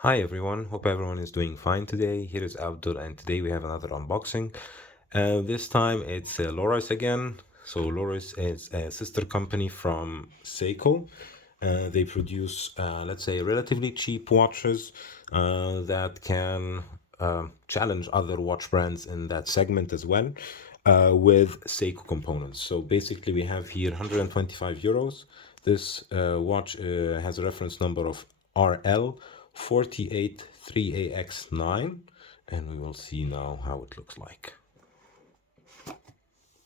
Hi everyone, hope everyone is doing fine today. Here is Abdul, and today we have another unboxing. This time it's Lorus again. So Lorus is a sister company from Seiko. They produce, let's say, relatively cheap watches that can challenge other watch brands in that segment as well, with Seiko components. So basically, we have here 125 euros. This watch has a reference number of RL483AX9, and we will see now how it looks like.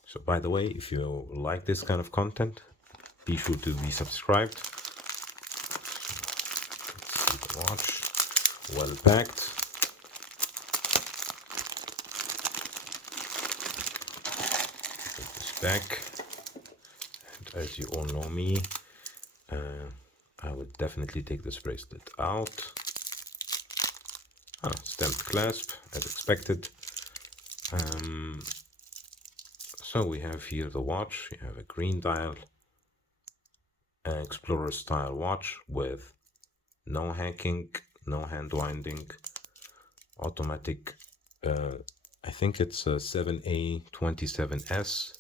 So by the way, if you like this kind of content, be sure to be subscribed. See the watch, well packed. Put this back, and as you all know me, I would definitely take this bracelet out. Stamped clasp, as expected. So we have here the watch. You have a green dial, an Explorer style watch with no hacking, no hand winding, automatic. I think it's a 7A27S.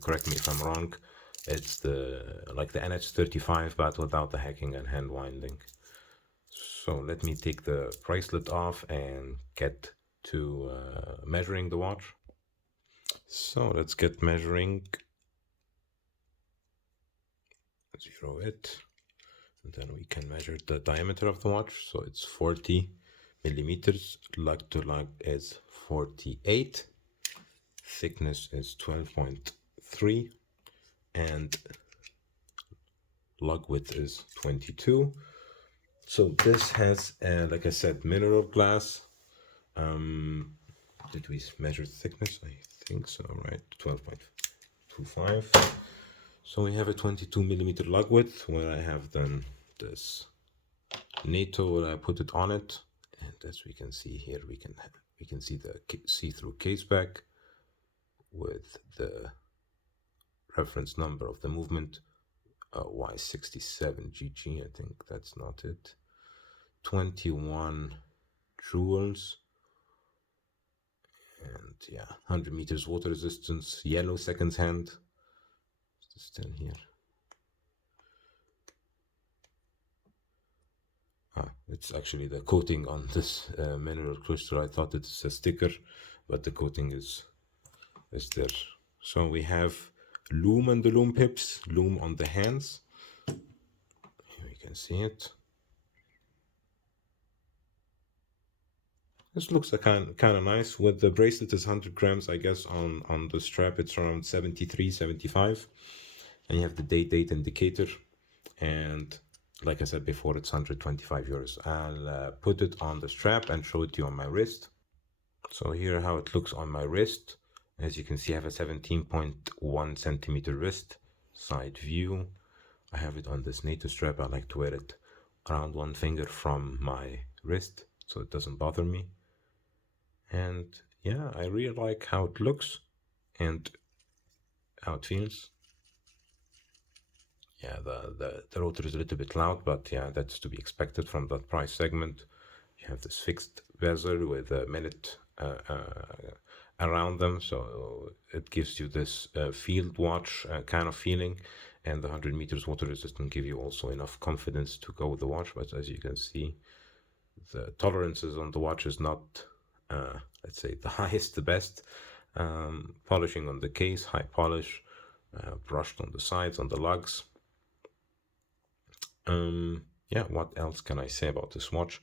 Correct me if I'm wrong. It's like the NH35, but without the hacking and hand winding. So let me take the bracelet off and get to measuring the watch. So let's get measuring. Zero it, and then we can measure the diameter of the watch. So it's 40 millimeters. Lug to lug is 48. Thickness is 12.3, and lug width is 22. So this has, like I said, mineral glass. Did we measure thickness? I think so, right? 12.25. So we have a 22 millimeter lug width, where I have then this nato, where I put it on it, and as we can see here, we can see the see-through case back with the reference number of the movement, Y67GG. I think that's not it. 21 joules, and yeah, 100 meters water resistance. Yellow seconds hand. Still here. It's actually the coating on this mineral crystal. I thought it's a sticker, but the coating is there. So we have loom on the loom pips, loom on the hands. Here you can see it. This looks kind of nice. With the bracelet is 100 grams, I guess. On the strap, it's around 73, 75. And you have the date indicator, and like I said before, it's 125 euros. I'll put it on the strap and show it to you on my wrist. So here how it looks on my wrist. As you can see, I have a 17.1 centimeter wrist. Side view. I have it on this nato strap. I like to wear it around one finger from my wrist, so it doesn't bother me. And yeah, I really like how it looks and how it feels. Yeah, the rotor is a little bit loud, but yeah, that's to be expected from that price segment. You have this fixed bezel with a minute around them, so it gives you this field watch kind of feeling, and the 100 meters water resistant give you also enough confidence to go with the watch. But as you can see, the tolerances on the watch is not, let's say, the highest, the best. Polishing on the case, high polish, brushed on the sides, on the lugs. Yeah, what else can I say about this watch?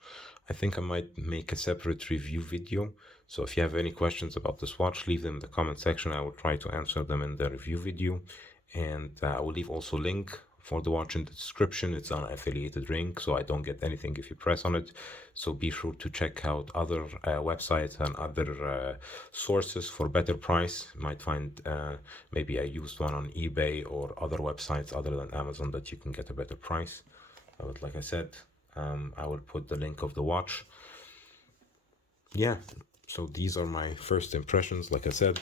I think I might make a separate review video. So if you have any questions about this watch, leave them in the comment section. I will try to answer them in the review video. And I will leave also link for the watch in the description. It's an affiliated link, so I don't get anything if you press on it. So be sure to check out other websites and other sources for better price. You might find maybe a used one on eBay or other websites other than Amazon that you can get a better price. But like I said, I will put the link of the watch. Yeah, so these are my first impressions. Like I said,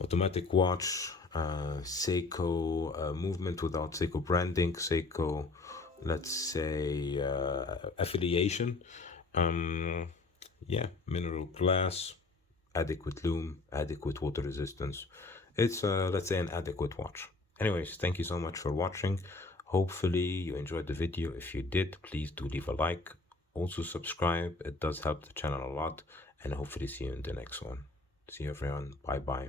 automatic watch, Seiko movement without Seiko branding, Seiko, let's say, affiliation. Yeah, mineral glass, adequate lume, adequate water resistance. It's let's say an adequate watch. Anyways, thank you so much for watching. Hopefully you enjoyed the video. If you did, please do leave a like. Also subscribe. It does help the channel a lot. And hopefully see you in the next one. See you everyone. Bye bye.